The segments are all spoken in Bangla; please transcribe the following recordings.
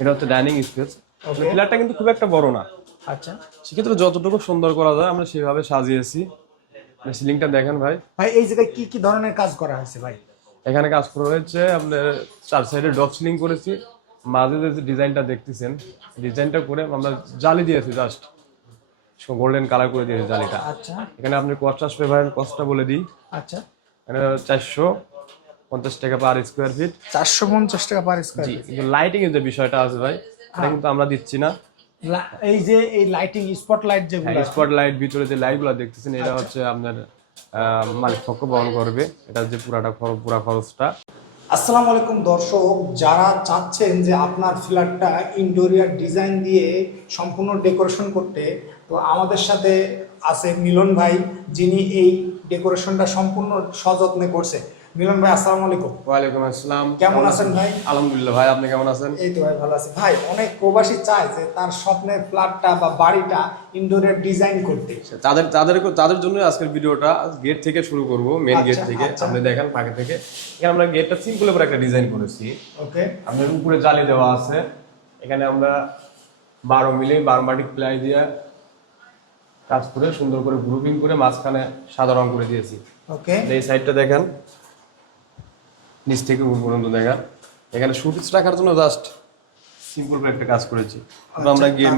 এটা হচ্ছে ডাইনিং স্পেস. পিলারটা কিন্তু খুব একটা বড় না। আচ্ছা। সেক্ষেত্রে যতটুকু সুন্দর করা যায় আমরা সেভাবে সাজিয়েছি। সিলিংটা দেখেন ভাই। ভাই এই জায়গায় কি কি ধরনের কাজ করা হয়েছে ভাই? এখানে কাজ করা হয়েছে আপনার চার সাইডে ডপ সিলিং করেছি। মাঝে যে ডিজাইনটা দেখতেছেন ডিজাইনটা করে আমরা জালি দিয়েছি জাস্ট। গোল্ডেন কালার করে দিয়েছি জালিটা। আচ্ছা। এখানে আপনি কস্ট আসবে ভাই কস্টটা বলে দিই। আচ্ছা। এখানে চারশো। পঞ্চাশ টাকা পার স্কোয়ার ফিট চারশো পঞ্চাশ টাকা পার স্কোয়ার কিন্তু লাইটিং এর যে বিষয়টা আছে ভাই এটা কিন্তু আমরা দিচ্ছি না। এই যে এই লাইটিং স্পট লাইট যেগুলো স্পট লাইট ভিতরে যে লাইটগুলো দেখতেছেন এটা হচ্ছে আপনার মালিক পক্ষ বহন করবে। এটা যে পুরাটা খরচ পুরা খরচটা। আসসালামু আলাইকুম দর্শক যারা চাচ্ছেন যে আপনার ফ্ল্যাটটা ইন্টেরিয়ার ডিজাইন দিয়ে সম্পূর্ণ ডেকোরেশন করতে তো আমাদের সাথে আছে মিলন ভাই যিনি এই ডেকোরেশনটা সম্পূর্ণ সযত্নে করছে। মিলন ভাই আসসালামু আলাইকুম। ওয়ালাইকুম আসসালাম। কেমন আছেন ভাই? আলহামদুলিল্লাহ ভাই আপনি কেমন আছেন? এই তো ভাই ভালো আছি। ভাই অনেক প্রবাসী চায় যে তার স্বপ্নের ফ্ল্যাটটা বা বাড়িটা ইন্টেরিয়ার ডিজাইন করতে। তাদের তাদের তাদের জন্য আজকের ভিডিওটা গেট থেকে শুরু করব মেন গেট আচ্ছা, থেকে। আচ্ছা। আপনি দেখেন ফাঁকে থেকে। এখানে আমরা গেটটা সিম্পল করে একটা ডিজাইন করেছি। ওকে। আপনার উপরে জালি দেওয়া আছে। এখানে আমরা বারো মিলি বারোমাটিক প্লাই দিয়ে কাজ করে সুন্দর করে গ্রুপিং করে মাঝখানে সাদা রং করে দিয়েছি। ওকে। এই সাইডটা দেখেন। নিচ থেকে উপর পর্যন্ত দেখেন এখানে শুটিস রাখার জন্য জাস্ট সিম্পল একটা কাজ করেছি। আমরা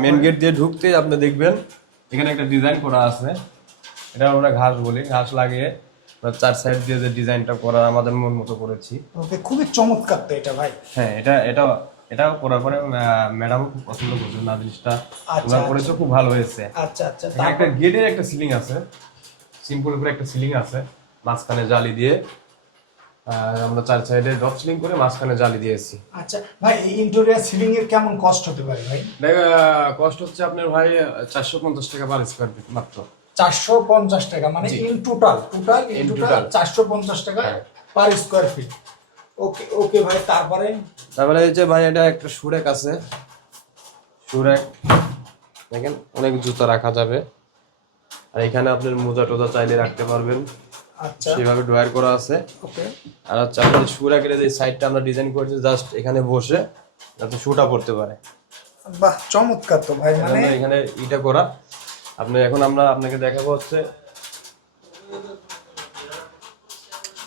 মেন গেট দিয়ে ঢুকতে আপনি দেখবেন এখানে একটা ডিজাইন করা আছে। এটা আমরা ঘাস বলি ঘাস লাগিয়ে চার সাইড দিয়ে যে ডিজাইনটা করা আমাদের মন মতো করেছি। ওকে খুবই চমৎকার তো এটা ভাই। হ্যাঁ এটা এটা এটা করার পরে ম্যাডাম খুব পছন্দ করছে না জিনিসটা। আচ্ছা, তোমরা করেছ খুব ভালো হয়েছে। আচ্ছা আচ্ছা একটা গেটের একটা সিলিং আছে। সিম্পল করে একটা সিলিং আছে। মাঝখানে জালি দিয়ে। আমরা চার সাইডে ড্রপ সিলিং করে মাঝখানে জালি দিয়েছি আচ্ছা ভাই এই ইন্টেরিয়ার সিলিং এর কেমন কস্ট হতে পারে ভাই? দেখ কষ্ট হচ্ছে আপনার ভাই চারশো পঞ্চাশ টাকা পার স্কোয়ার ফিট মাত্র। চারশো পঞ্চাশ টাকা মানে। In total total in total. চারশো পঞ্চাশ টাকা। পার স্কোয়ার ফিট ওকে ওকে ভাই তারপরে? তারপরে এই যে ভাই এটা একটা সুরেক আছে। সুরেক দেখেন অনেক জুতা রাখা যাবে। আর এখানে আপনার মোজা টোজা চাইলে রাখতে পারবেন। আচ্ছা। সেভাবে ড্রয়ার করা আছে। ওকে। আর হচ্ছে আপনার সুরাকের যে সাইডটা আমরা ডিজাইন করেছি জাস্ট এখানে বসে যাতে শুটা পড়তে পারে। বাহ চমৎকার তো ভাই মানে এখানে ইটা করা। আপনি এখন আমরা আপনাকে দেখাবো হচ্ছে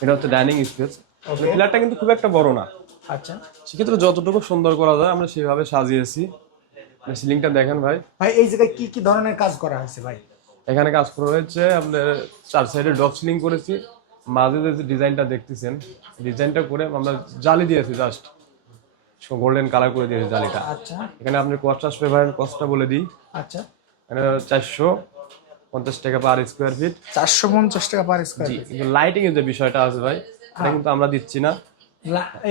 এটা হচ্ছে ডাইনিং স্পেস. পিলারটা কিন্তু খুব একটা বড় না। আচ্ছা। সেক্ষেত্রে যতটুকু সুন্দর করা যায় আমরা সেভাবে সাজিয়েছি। সিলিংটা দেখেন ভাই। ভাই এই জায়গায় কি কি ধরনের কাজ করা হয়েছে ভাই? এখানে কাজ করা হয়েছে আপনার চার সাইডে ডপ সিলিং করেছি। মাঝে যে ডিজাইনটা দেখতেছেন ডিজাইনটা করে আমরা জালি দিয়েছি জাস্ট গোল্ডেন কালার করে দিয়েছি জালিটা। আচ্ছা। এখানে আপনি কস্ট আসবে ভাই কস্টটা বলে দিই। আচ্ছা। এখানে চারশো পঞ্চাশ টাকা পার স্কোয়ার ফিট চারশো পঞ্চাশ টাকা পার স্কোয়ার কিন্তু লাইটিং এর যে বিষয়টা আছে ভাই এটা কিন্তু আমরা দিচ্ছি না।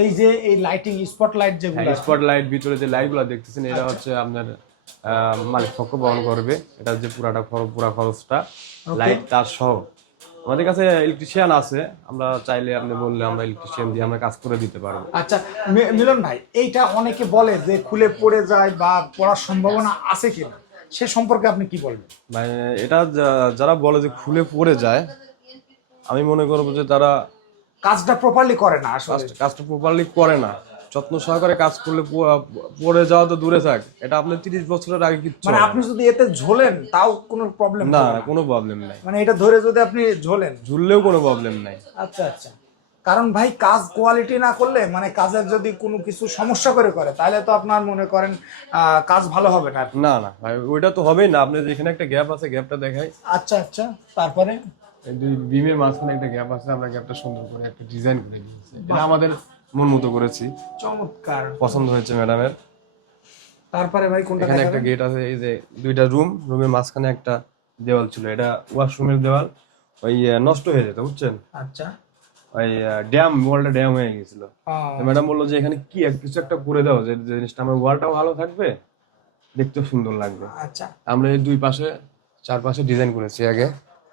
এই যে এই লাইটিং স্পট লাইট যেগুলো স্পট লাইট ভিতরে যে লাইটগুলো দেখতেছেন এটা হচ্ছে আপনার মালিক পক্ষ বহন করবে। এটা যে পুরাটা খরচ পুরা খরচটা। লাইট তার সহ। আমাদের কাছে ইলেকট্রিশিয়ান আছে। আমরা চাইলে আপনি বললে আমরা ইলেকট্রিশিয়ান দিয়ে আমরা কাজ করে দিতে পারব। আচ্ছা মিলন ভাই এইটা অনেকে বলে যে খুলে পড়ে যায় বা পড়ার সম্ভাবনা আছে কিনা? সে সম্পর্কে আপনি কি বলবেন মানে এটা যারা বলে যে খুলে পড়ে যায় আমি মনে করব যে তারা কাজটা প্রপারলি করে না আসলে। কাজটা প্রপারলি করে না। যত্ন সহকারে কাজ করলে পড়ে যাওয়া তো দূরে থাক। এটা আপনি তিরিশ বছরের আগে কিচ্ছু মানে আপনি যদি এতে ঝোলেন তাও কোনো প্রবলেম না না। কোনো প্রবলেম নাই। মানে এটা ধরে যদি আপনি ঝোলেন। ঝুললেও কোনো প্রবলেম নাই। আচ্ছা আচ্ছা। কারণ ভাই কাজ কোয়ালিটি না করলে মানে কাজের যদি কোনো কিছু সমস্যা করে করে তাহলে তো আপনার মনে করেন কাজ ভালো হবে না না না ভাই ওইটা তো হবেই না। আপনার যেখানে একটা গ্যাপ আছে গ্যাপটা দেখাই। আচ্ছা আচ্ছা। তারপরে? বিমের মাঝখানে একটা গ্যাপ আছে আমরা গ্যাপটা সুন্দর করে একটা ডিজাইন করে দিয়েছি। এটা আমাদের মন মতো করেছি। চমৎকার। পছন্দ হয়েছে ম্যাডামের। তারপরে ভাই কোনটা এখানে একটা গেট আছে এই যে দুইটা রুম রুমের মাঝখানে একটা দেওয়াল ছিল। এটা ওয়াশরুমের দেওয়াল। ওই নষ্ট হয়ে যেত বুঝছেন? আচ্ছা। ওই ড্যাম ওয়ালটা ড্যাম হয়ে গেছিল ম্যাডাম বলল যে এখানে কি এক কিছু একটা করে দাও যে জিনিসটা আমার ওয়ালটাও ভালো থাকবে দেখতেও সুন্দর লাগবে। আচ্ছা। আমরা এই দুই পাশে চার পাশে ডিজাইন করেছি আগে।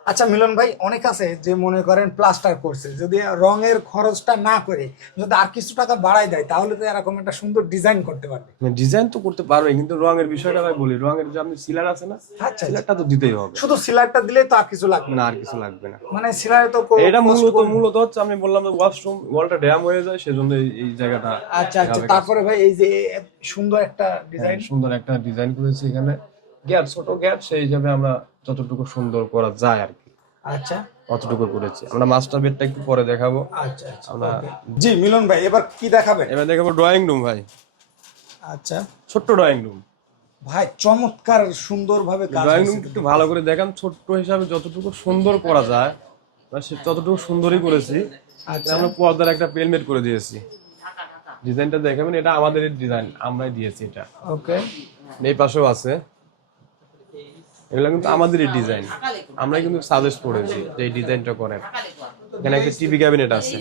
আচ্ছা মিলন ভাই অনেক আছে যে মনে করেন প্লাস্টার করছে। যদি রঙের খরচটা না করে যদি আর কিছু টাকা বাড়াই দেয় তাহলে তো এরকম একটা সুন্দর ডিজাইন করতে পারবে। ডিজাইন তো করতে পারবে কিন্তু রঙের বিষয়টা আমি বলি রঙের যে আপনি সিলার আছে না আচ্ছা সিলারটা তো দিতেই হবে। শুধু সিলারটা দিলে তো আর কিছু লাগবে না। আর কিছু লাগবে না। মানে সিলারে তো এটা মূলত মূলত হচ্ছে আমি বললাম যে ওয়াশরুম ওয়ালটা ড্যাম হয়ে যায় সেজন্য এই- এই জায়গাটা আচ্ছা আচ্ছা। তারপরে ভাই এই যে সুন্দর একটা ডিজাইন হ্যাঁ, সুন্দর একটা ডিজাইন করেছি এখানে। গ্যাপ ছোট গ্যাপ সেই হিসাবে আমরা যতটুকু সুন্দর করা যায় আর কি। আচ্ছা। অতটুকু করেছি। আমরা মাস্টার বেডটা একটু পরে দেখাবো। আচ্ছা আচ্ছা আমরা জি মিলন ভাই এবার কি দেখাবেন? এবার দেখাবো ড্রয়িং রুম ভাই। আচ্ছা। ছোট্ট ড্রয়িং রুম ভাই চমৎকার সুন্দরভাবে ড্রয়িং রুম একটু ভালো করে দেখান। ছোট্ট হিসাবে যতটুকু সুন্দর করা যায় সে ততটুকু সুন্দরই করেছি। আচ্ছা। আমরা পর্দার একটা পেলমেট করে দিয়েছি। ডিজাইনটা দেখাবেন এটা আমাদের ডিজাইন আমরাই দিয়েছি এটা। ওকে। এই পাশেও আছে। এগুলো কিন্তু আমাদেরই ডিজাইন আমরা কিন্তু সাজেস্ট করেছি যে এই ডিজাইনটা করেন। এখানে একটা টিভি ক্যাবিনেট আছে।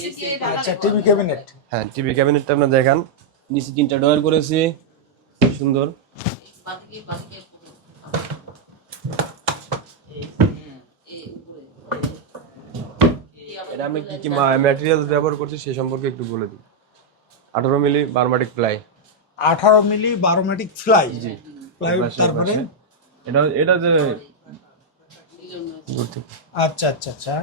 আচ্ছা টিভি ক্যাবিনেট হ্যাঁ টিভি ক্যাবিনেটটা আমরা দেখান। নিচে তিনটা ডয়ার করেছি। সুন্দর। এটা আমি কি কি ম্যাটেরিয়াল ব্যবহার করছি সে সম্পর্কে একটু বলে দিই। আঠারো মিলি বারমাটিক প্লাই আঠারো মিলি বারোমেটিক ফ্লাই জি। তারপরে এটা এটা যে আচ্ছা আচ্ছা আচ্ছা।